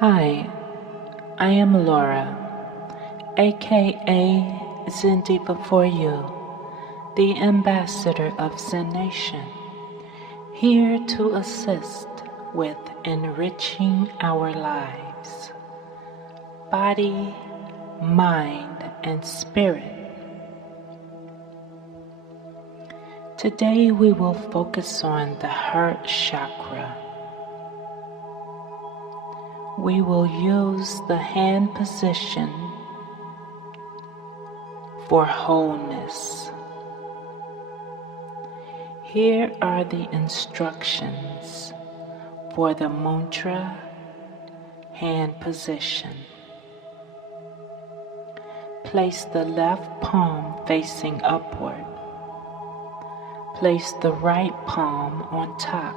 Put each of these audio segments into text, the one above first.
Hi, I am Laura, aka Zindi before you, the ambassador of Zen Nation, here to assist with enriching our lives, body, mind, and spirit. Today we will focus on the heart chakra. We will use the hand position for wholeness. Here are the instructions for the Mudra Hand Position. Place the left palm facing upward. Place the right palm on top.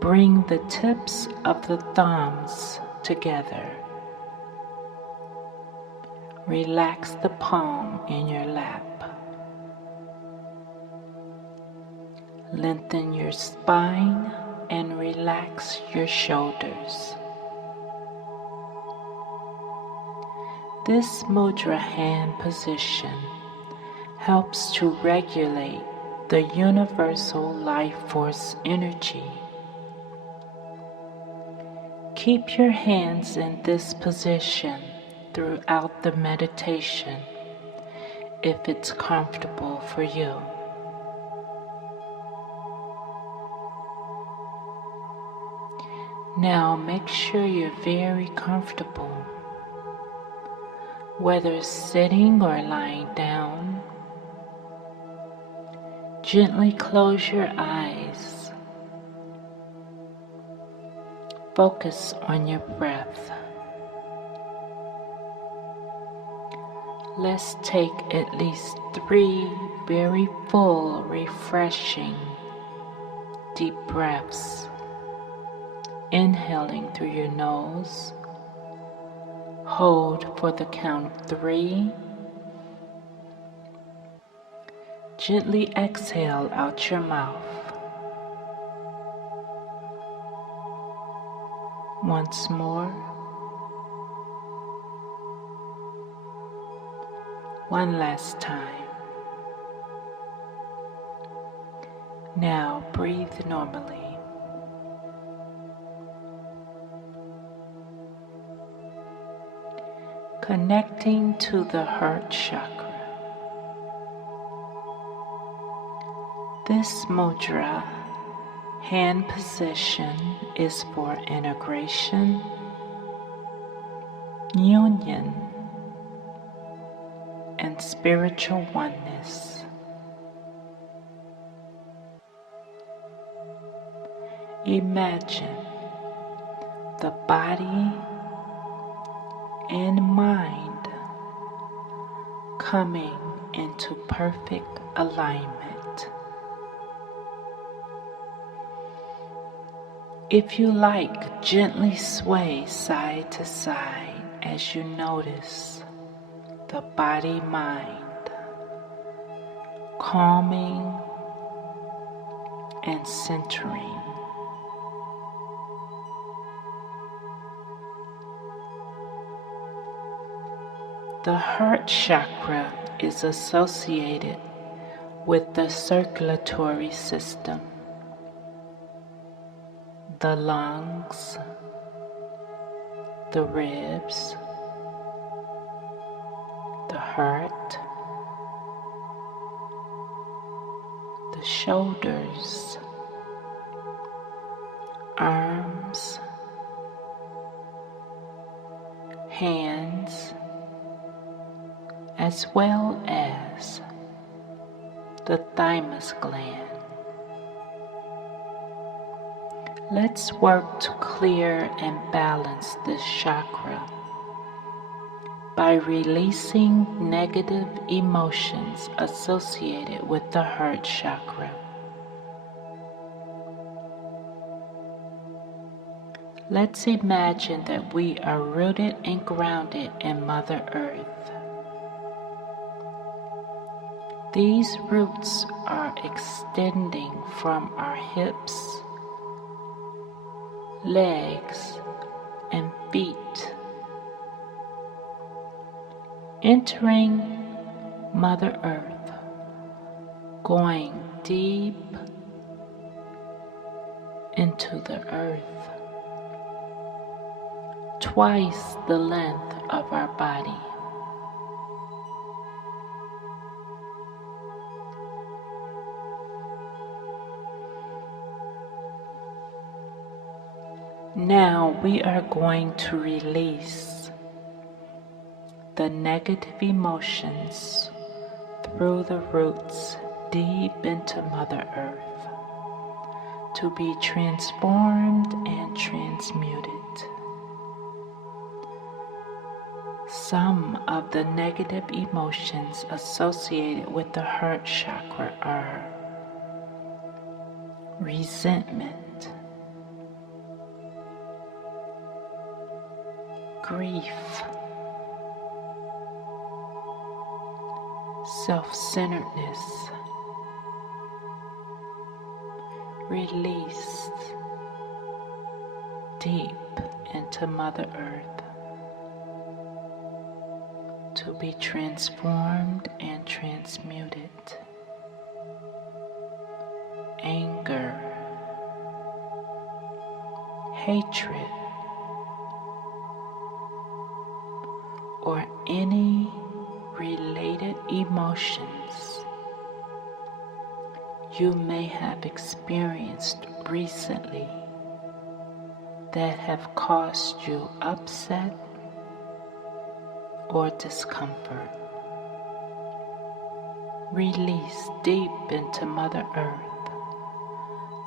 Bring the tips of the thumbs together. Relax the palm in your lap. Lengthen your spine and relax your shoulders. This Mudra Hand Position helps to regulate the universal life force energy. Keep your hands in this position throughout the meditation if it's comfortable for you. Now make sure you're very comfortable, whether sitting or lying down. Gently close your eyes. Focus on your breath. Let's take at least 3 very full, refreshing, deep breaths. Inhaling through your nose. Hold for the count of 3. Gently exhale out your mouth. Once more. One last time. Now breathe normally. Connecting to the heart chakra. This mudra hand position is for integration, union, and spiritual oneness. Imagine the body and mind coming into perfect alignment. If you like, gently sway side to side as you notice the body-mind calming and centering. The heart chakra is associated with the circulatory system, the lungs, the ribs, the heart, the shoulders, arms, hands, as well as the thymus gland. Let's work to clear and balance this chakra by releasing negative emotions associated with the heart chakra. Let's imagine that we are rooted and grounded in Mother Earth. These roots are extending from our hips, legs, feet, entering Mother Earth, going deep into the earth, twice the length of our body. Now we are going to release the negative emotions through the roots deep into Mother Earth to be transformed and transmuted. Some of the negative emotions associated with the heart chakra are resentment, grief, self-centeredness, released deep into Mother Earth to be transformed and transmuted. Anger, hatred, or any related emotions you may have experienced recently that have caused you upset or discomfort. Release deep into Mother Earth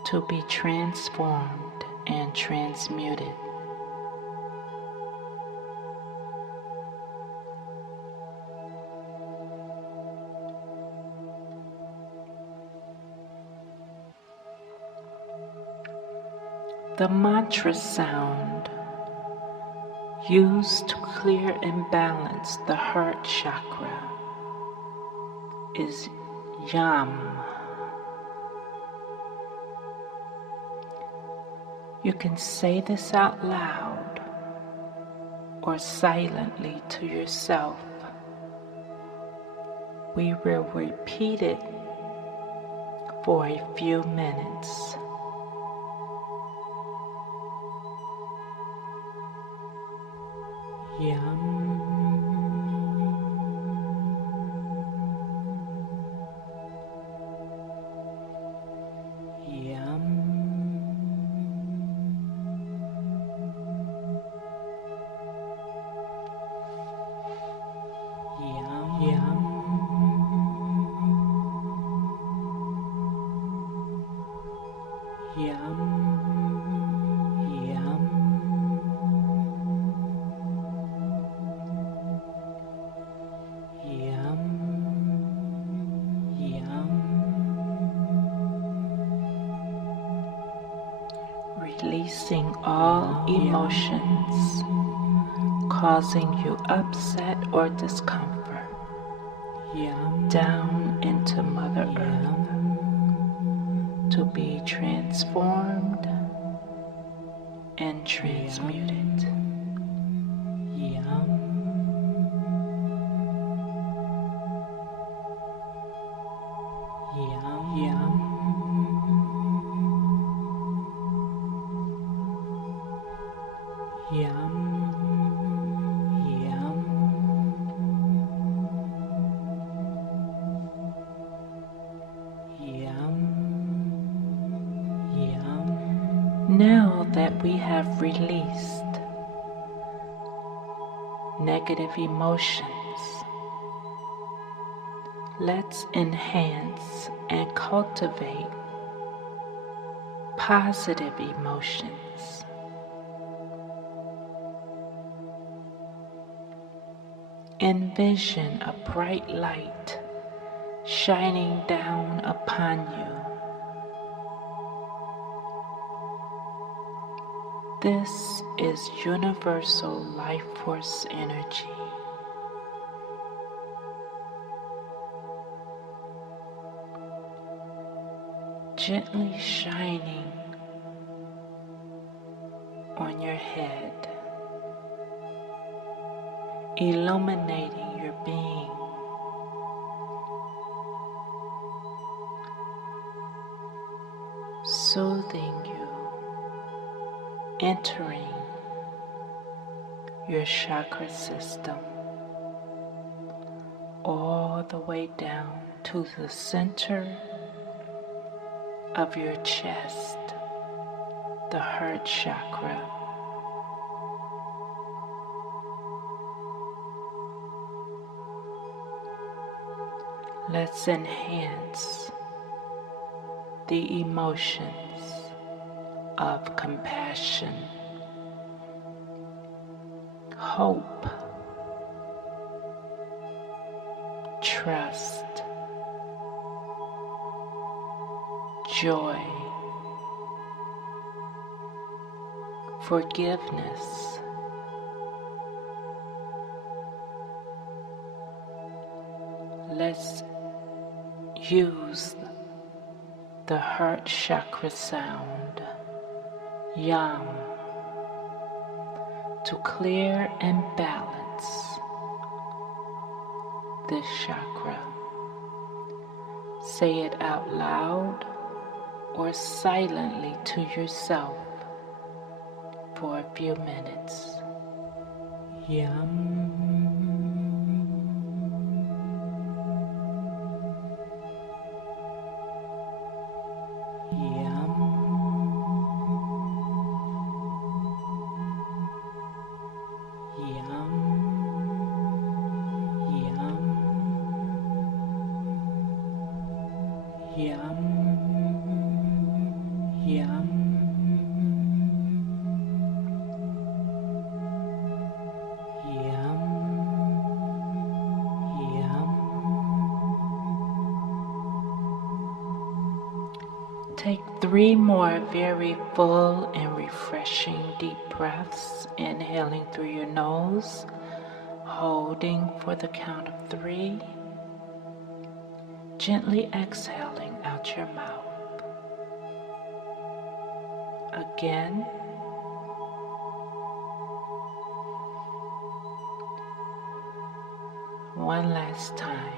to be transformed and transmuted. The mantra sound used to clear and balance the heart chakra is Yam. You can say this out loud or silently to yourself. We will repeat it for a few minutes. Yam. Releasing all emotions causing you upset or discomfort down into Mother Earth to be transformed and transmuted. Now that we have released negative emotions, let's enhance and cultivate positive emotions. Envision a bright light shining down upon you. This is universal life force energy. Gently shining on your head, illuminating your being, soothing you, entering your chakra system all the way down to the center of your chest, the heart chakra. Let's enhance the emotions of compassion, hope, trust, joy, forgiveness, let's use the heart chakra sound, Yam, to clear and balance this chakra. Say it out loud or silently to yourself for a few minutes. Yam. Take 3 more very full and refreshing deep breaths, inhaling through your nose, holding for the count of 3, gently exhaling out your mouth. Again, one last time.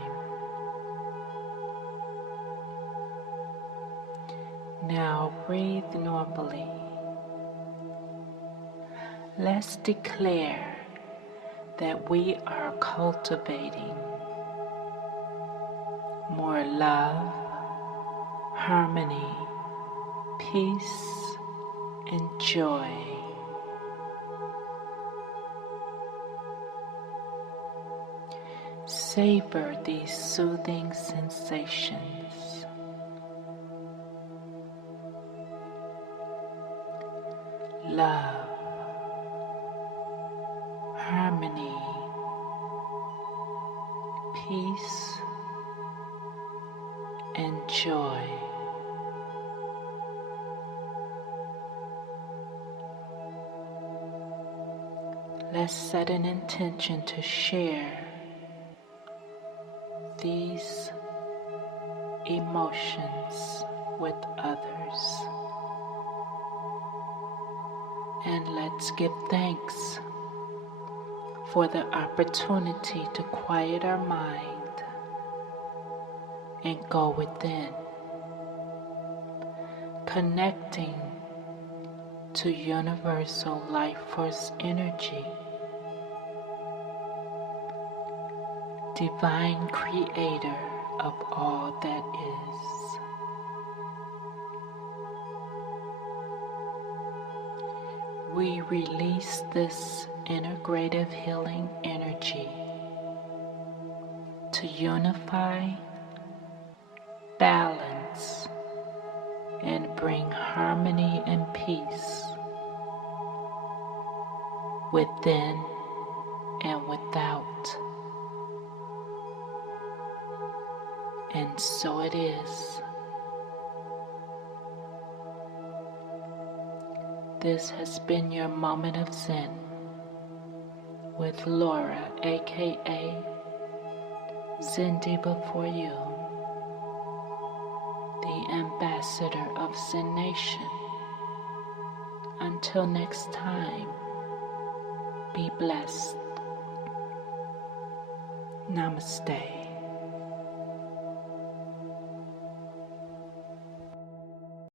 Now breathe normally. Let's declare that we are cultivating more love, harmony, peace, and joy. Savor these soothing sensations. Love, harmony, peace, and joy. Let's set an intention to share these emotions with others. And let's give thanks for the opportunity to quiet our mind and go within, connecting to universal life force energy, divine creator of all that is. We release this integrative healing energy to unify, balance, and bring harmony and peace within and without. And so it is. This has been your moment of Zen with Laura, aka Zen Diva for you, the ambassador of Zen Nation. Until next time, be blessed. Namaste.